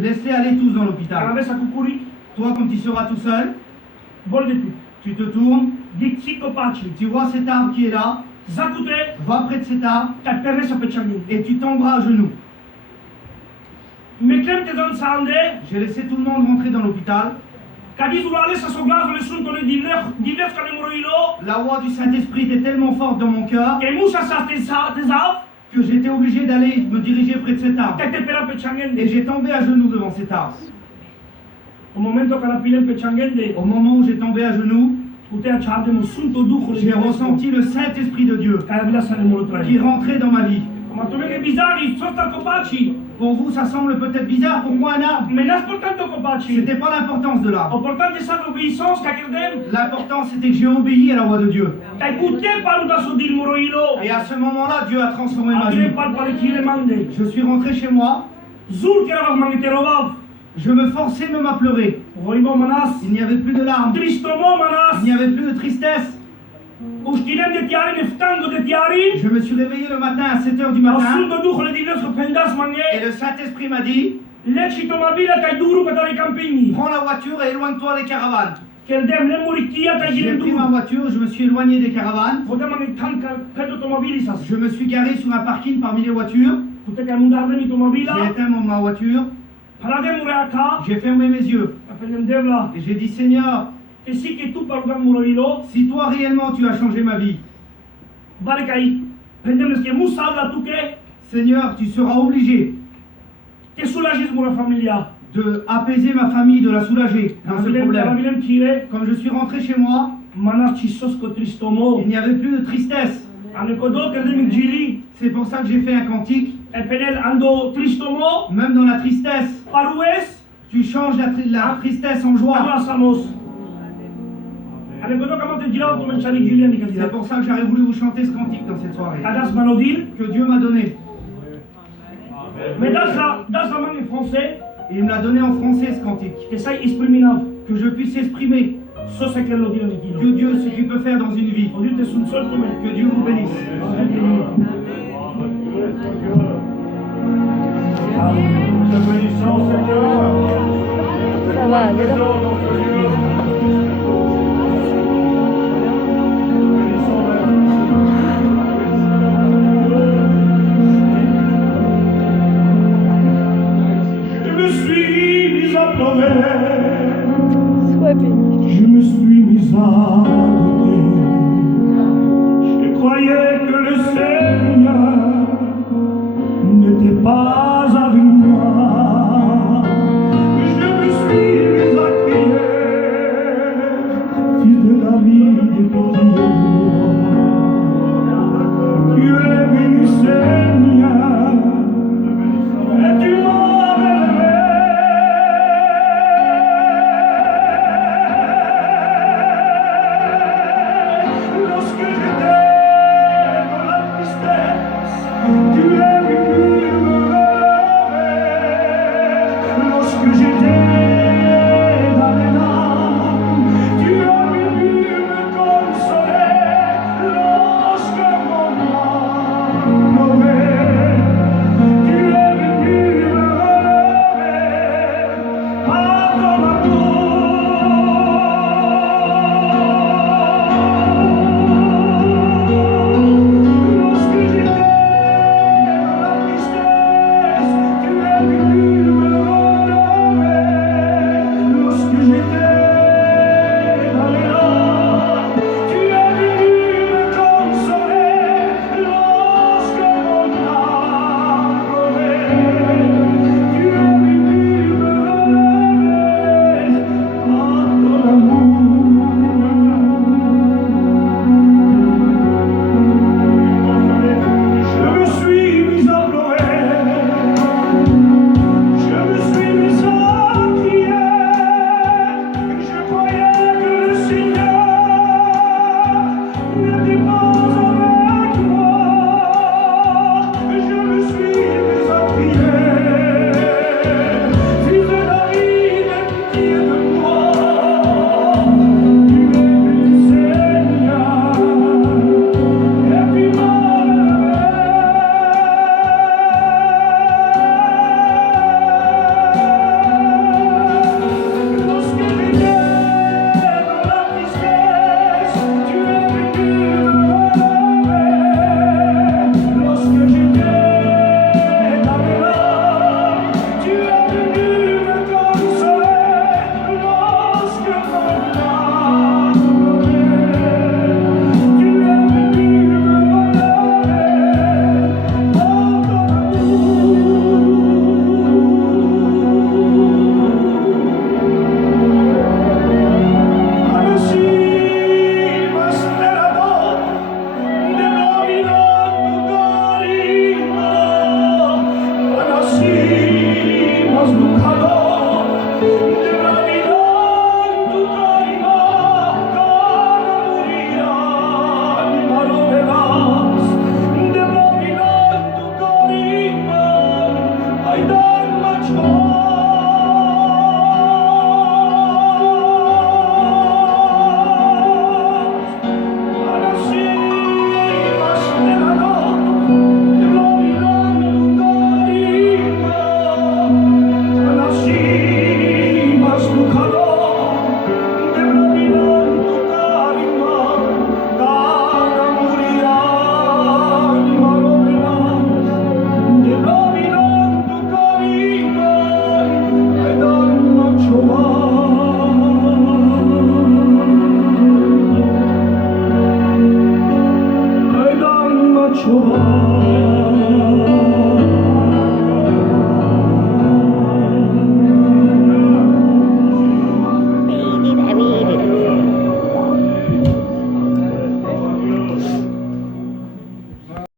Laissez aller tous dans l'hôpital. Toi, comme tu seras tout seul, tu te tournes, tu vois cet arbre qui est là, va près de cet arbre et tu tomberas à genoux. J'ai laissé tout le monde rentrer dans l'hôpital. La voix du Saint-Esprit était tellement forte dans mon cœur que j'étais obligé d'aller me diriger près de cet arbre. Et j'ai tombé à genoux devant cet arbre. Au moment où j'ai tombé à genoux, j'ai ressenti le Saint-Esprit de Dieu qui rentrait dans ma vie. Pour vous, ça semble peut-être bizarre. Pourquoi un arbre? C'était pas l'importance de l'arbre. L'important, c'était que j'ai obéi à la voix de Dieu. Et à ce moment-là, Dieu a transformé ma vie. Je suis rentré chez moi. Je me forçais même à pleurer. Il n'y avait plus de larmes. Il n'y avait plus de tristesse. Je me suis réveillé le matin à 7h du matin. Et le Saint-Esprit m'a dit: prends la voiture et éloigne-toi des caravanes. J'ai pris ma voiture, je me suis éloigné des caravanes. Je me suis garé sur un parking parmi les voitures. J'ai éteint ma voiture. J'ai fermé mes yeux. Et j'ai dit: Seigneur, si toi réellement tu as changé ma vie, Seigneur, tu seras obligé de apaiser ma famille, de la soulager dans ce problème. Comme je suis rentré chez moi, il n'y avait plus de tristesse. C'est pour ça que j'ai fait un cantique. Même dans la tristesse, tu changes la tristesse en joie. C'est pour ça que j'aurais voulu vous chanter ce cantique dans cette soirée que Dieu m'a donné. Et il me l'a donné en français ce cantique, que je puisse exprimer que Dieu, ce qu'il peut faire dans une vie. Que Dieu vous bénisse. Ça va, je me suis mis à douter. Je croyais que le Seigneur n'était pas